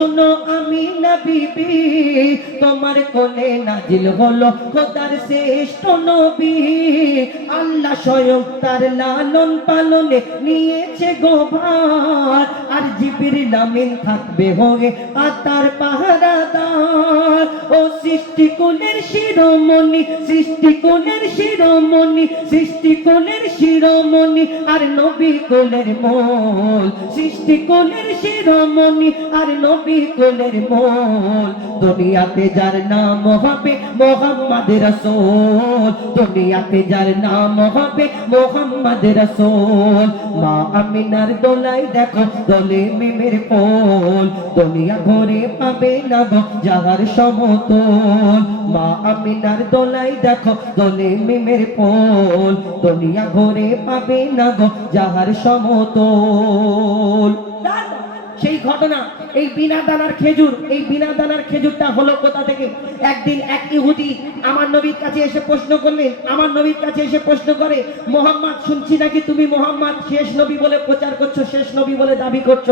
শোনো আমি না বিবি, তোমার কোলে নাজিল হলো খোদার শ্রেষ্ঠ নবী। আল্লাহ স্বয়ং তার লালন পালনে নিয়েছে গোভার আর জিবির আমিন থাকবে হয়ে আর তার পাহারাদার। ও সৃষ্টি কোলের শিরোমণি সৃষ্টি কোলের শিরোমণি সৃষ্টি কোলের শিরোমণি, আর নবী কোলের মোল। সৃষ্টি কোলের শিরোমণি, আর নবী কোলের মোল দুনিয়াতে যার নাম হবে মোহাম্মদ রসুল। দুনিয়াতে যার নাম হবে মোহাম্মদ রসুল। মা আমিনার দোলাই দেখো, দোলে মিমের পোল দুনিয়া ঘরে পাবে না গো যাহার সমতল। মা আমিনার দোলাই দেখো, দোলে মিমের পোল দুনিয়া ঘরে পাবে না গো যাহার সমতল। সেই ঘটনা এই বিনা দানার খেজুর, এই বিনা দানার খেজুরটা হলো কোথা থেকে? একদিন এক ইহুদি আমার নবীর কাছে এসে প্রশ্ন করলেন আমার নবীর কাছে এসে প্রশ্ন করে, মোহাম্মদ, শুনছি নাকি তুমি মোহাম্মদ? শেষ নবী বলে প্রচার করছ, শেষ নবী বলে দাবি করছ।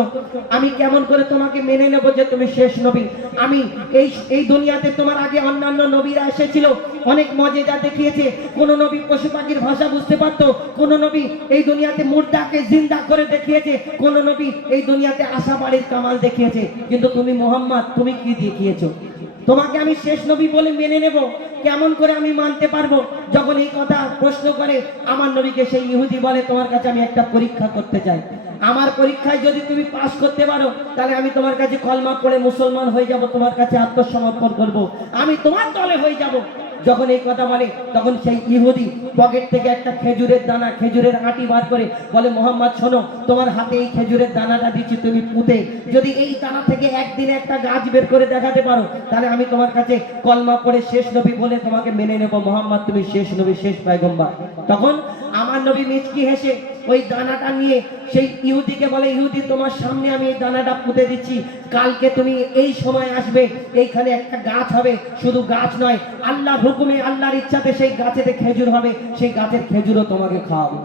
আমি কেমন করে তোমাকে মেনে নেব যে তুমি শেষ নবী? আমি এই এই দুনিয়াতে তোমার আগে অন্যান্য নবীরা এসেছিল। অনেক মজেদা দেখিয়েছে। কোন নবী পশু পাখির ভাষা বুঝতে পারতো। কোন নবী এই দুনিয়াতে মুর্দাকে জিন্দা করে দেখিয়েছে। কোন নবী এই দুনিয়াতে আশা বাড়ির কামাল দেখিয়েছে। কিন্তু তুমি মোহাম্মদ, তুমি কি দেখিয়েছো? তোমাকে আমি শেষ নবী বলে মেনে নেব। কেমন করে আমি মানতে পারব? যখন এই কথা প্রশ্ন করে, আমার নবীকে সেই ইহুদি বলে, তোমার কাছে আমি একটা পরীক্ষা করতে চাই। আমার পরীক্ষায় যদি তুমি পাশ করতে পারো, তাহলে আমি তোমার কাছে কলমা করে মুসলমান হয়ে যাব, তোমার কাছে আত্মসমর্পণ করব। আমি তোমার দলে হয়ে যাব। যখন এই কথা বলে, তখন সেই ইহুদি পকেট থেকে একটা খেজুরের দানা, খেজুরের আটি বার করে বলে, মোহাম্মদ, শোনো, তোমার হাতে এই খেজুরের দানাটা দিচ্ছি, তুমি পুঁতে। যদি এই দানা থেকে একদিনে একটা গাছ বের করে দেখাতে পারো, তাহলে আমি তোমার কাছে কলমা পড়ে শেষ নবী বলে তোমাকে মেনে নেব। মোহাম্মদ, তুমি শেষ নবী, শেষ পায়গম্বা তখন আমার নবী মিচকি হেসে ওই দানাটা নিয়ে, সেই ইহুদিকে বলে, ইহুদি, তোমার সামনে আমি এই দানাটা পুঁতে দিচ্ছি। কালকে তুমি এই সময় আসবে, এইখানে একটা গাছ হবে, শুধু গাছ নয়, আল্লাহর হুকুমে, আল্লাহর ইচ্ছাতে সেই গাছেতে খেজুর হবে, সেই গাছের খেজুরও তোমাকে খাওয়াবো।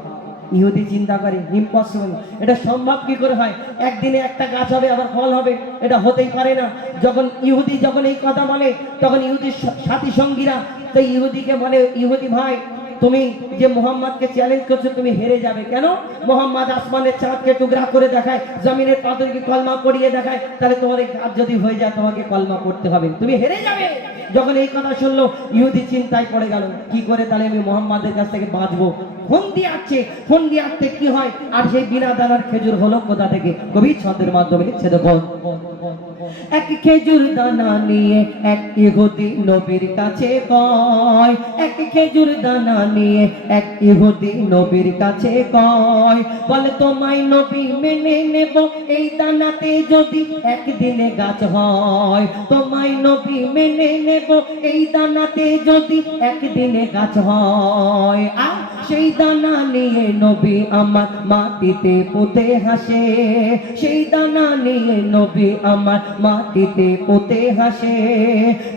ইহুদি চিন্তা করে, ইম্পসিবল, এটা সম্ভব কি করে হয়? একদিনে একটা গাছ হবে, আবার ফল হবে, এটা হতেই পারে না। যখন ইহুদি যখন এই কথা বলে, তখন ইহুদির সাথী সঙ্গীরা, তো ইহুদিকে বলে, ইহুদি ভাই তুমি যে মোহাম্মদকে চ্যালেঞ্জ করছ, তুমি হেরে যাবে। কেন? মোহাম্মদ আসমানের চাঁদকে টুকরা করে দেখায়, জমিনের পাথরকে কলমা পড়িয়ে দেখায়। তাহলে তোমার এই কাজ যদি হয়ে যায়, তোমাকে কলমা পড়তে হবে। তুমি হেরে যাবে। যখন এই কথা শুনলো, ইহুদি চিন্তায় পড়ে গেল। কি করে তাহলে আমি মোহাম্মদের কাছ থেকে বাঁচবো? ফোন দিয়ে আসছে ফোন দিয়ে আসতে কি হয়? আর সেই বিনা দানার খেজুর হলো কোথা থেকে? কবি ছন্দের মাধ্যমে লিখছে দেখুন এক খেজুর দানা নিয়ে এক ইহুদি নবীর কাছে কয়, এক খেজুর দানা নিয়ে এক ইহুদি নবীর কাছে কয়, বলে, তোমায় নবী মেনে নেব, এই দানাতে যদি একদিনে গাছ হয়, তোমায় নবী মেনে নেব, এই দানাতে যদি একদিনে গাছ হয়। আর সেই দানা নিয়ে নবী আমার মাটিতে পুঁতে হাসে। সেই দানা নিয়ে নবী আমার মাটিতে পুঁতে হাসে।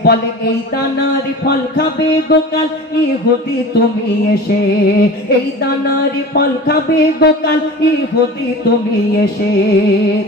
বলে, এই দানার ফল খাবে গোকাল ইহুদি, তুমি এসে। এই দানার ফল খাবে গোকাল ইহুদি, তুমি এসে।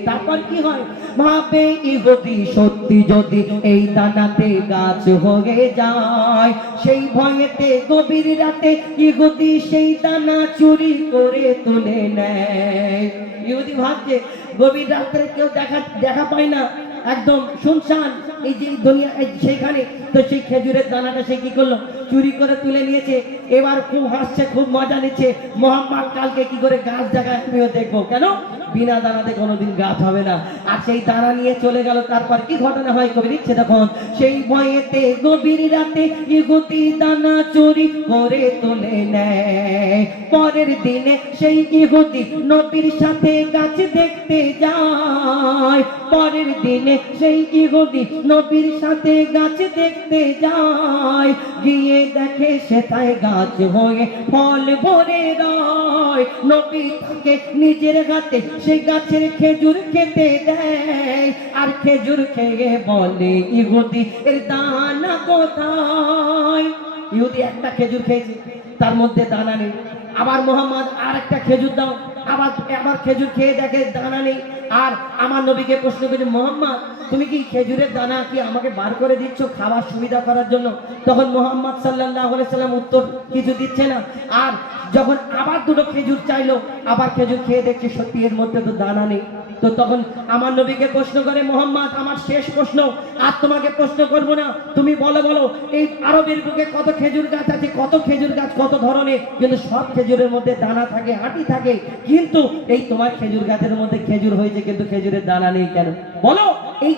তারপর কি হয়? ভাবে ইহুদি, সত্যি যদি এই দানাতে গাছ হয়ে যায়, সেই ভয়েতে গভীর রাতে ইহুদি সেই দানা চুরি করে তুলে নেয়। ইহুদি ভাবছে, গভীর রাত্রে কেউ দেখা দেখা পায় না। একদম, শুনশান, এই যে দুনিয়া সেইখানে। তো সেই খেজুরের দানাটা সে কি করল? চুরি করে তুলে নিয়েছে। এবার খুব হাসছে, খুব মজা নিচ্ছে। মোহাম্মদ কালকে কি করে গাছ দেখায় আমিও দেখব? কেন? বিনা দানাতে কোনোদিন গাছ হবে না। আর সেই দানা নিয়ে চলে গেল, তারপর কি ঘটনা হয় কবি লিখছে তখন সেই ভয়েতে গভীর রাতে ইহুদি দানা চুরি করে তুলে নেয়। পরের দিনে সেই ইহুদি নবীর সাথে গাছ দেখতে যায়। পরের দিনে সেই ইহুদি নবীর সাথে গাছ দেখতে যায়। গিয়ে দেখে সেটাই গাছ হয়ে ফল ভরে রয়। নবী তাকে নিজের হাতে সেই গাছের খেজুর খেতে দেয়। আর খেজুর খেয়ে বলে, ইহুদি, এর দানা কোথায়? ইহুদি, একটা খেজুর খেয়েছে, তার মধ্যে দানা নেই। আবার মোহাম্মদ আর একটা খেজুর দাও। আবার আবার খেজুর খেয়ে দেখে দানা নেই। আর আমার নবীকে প্রশ্ন করেছে মোহাম্মদ, তুমি কি খেজুরের দানা কি আমাকে বার করে দিচ্ছ খাওয়ার সুবিধা করার জন্য? তখন মোহাম্মদ সাল্লাহ সাল্লাম উত্তর, কিছু দিচ্ছে না। আর যখন আবার দুটো খেজুর চাইলো, আবার খেজুর খেয়ে দেখছে সত্যি এর মধ্যে তো দানা নেই। তো তখন আমার নবীকে প্রশ্ন করে, মোহাম্মদ, আমার শেষ প্রশ্ন, আর তোমাকে প্রশ্ন করব না। তুমি বলো বলো, এই আরবের বুকে কত খেজুর গাছ আছে, কত খেজুর গাছ, কত ধরনের? কিন্তু সব খেজুরের মধ্যে দানা থাকে, হাঁটি থাকে। কিন্তু এই তোমার খেজুর গাছের মধ্যে খেজুর হয়েছে, কিন্তু খেজুরের দানা নেই কেন? বলো। এই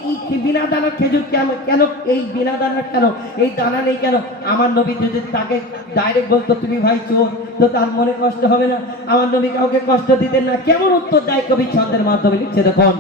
বিনা দানার খেজুর কেন? কেন? এই বিনা দানার কেন? এই দানা নেই কেন? আমার নবী যদি তাকে ডাইরেক্ট বলতো, তুমি ভাই চোর, তো তার মনে কষ্ট হবে না? আমার নবী কাউকে কষ্ট দিতেন না। কেমন উত্তর দেয় কবি ছন্দের মাধ্যমে লিখছে দেখুন।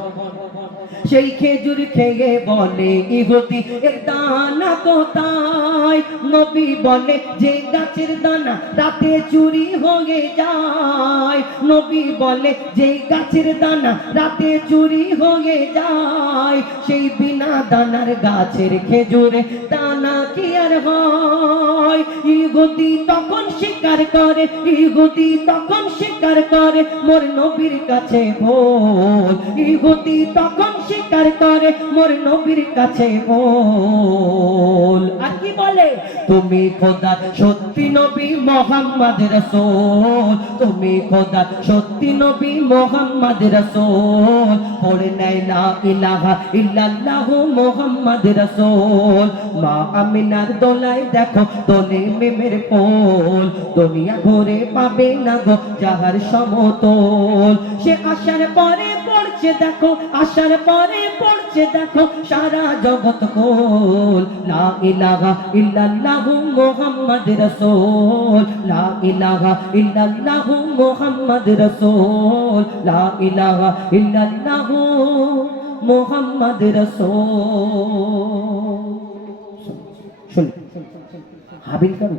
সেই খেজুর খেয়ে বলে ইহুদি দানা কোথায় নবী বলে যে গাছের দানা রাতে চুরি হয়ে যায়। নবী বলে যে গাছের দানা রাতে চুরি হয়ে যায়। সেই বিনা দানার গাছের খেজুরে দানা কি আর হয়? ইহুদি তখন স্বীকার করে ইহুদি তখন স্বীকার করে, মোর নবীর কাছে বল ইহুদি তখন স্বীকার করে, মোর নবীর কাছে বল আর কি বলে? তুমি খোদা, সত্যি নবী মোহাম্মদ রসুল। তুমি খোদা, সত্যি নবী মোহাম্মদ রসুল। পড়ে নেয় না ইলাহা ইল্লাল্লাহ মোহাম্মদ রসুল। মা আমিনার দোলায় দেখো, দোলে মেমের পোল দুনিয়া ঘুরে পাবে না গো যাহার সমতল। সে আসার পরে পড়ছে দেখো আসার পরে পড়ছে দেখো, সারা জগৎ কোল লা ইলাহা ইল্লাল্লাহ মুহাম্মদ রাসূল। লা ইলাহা ইল্লাল্লাহ মুহাম্মদ রাসূল। লা ইলাহা ইল্লাল্লাহ মুহাম্মদ রাসূল। শুন হাবিল কেন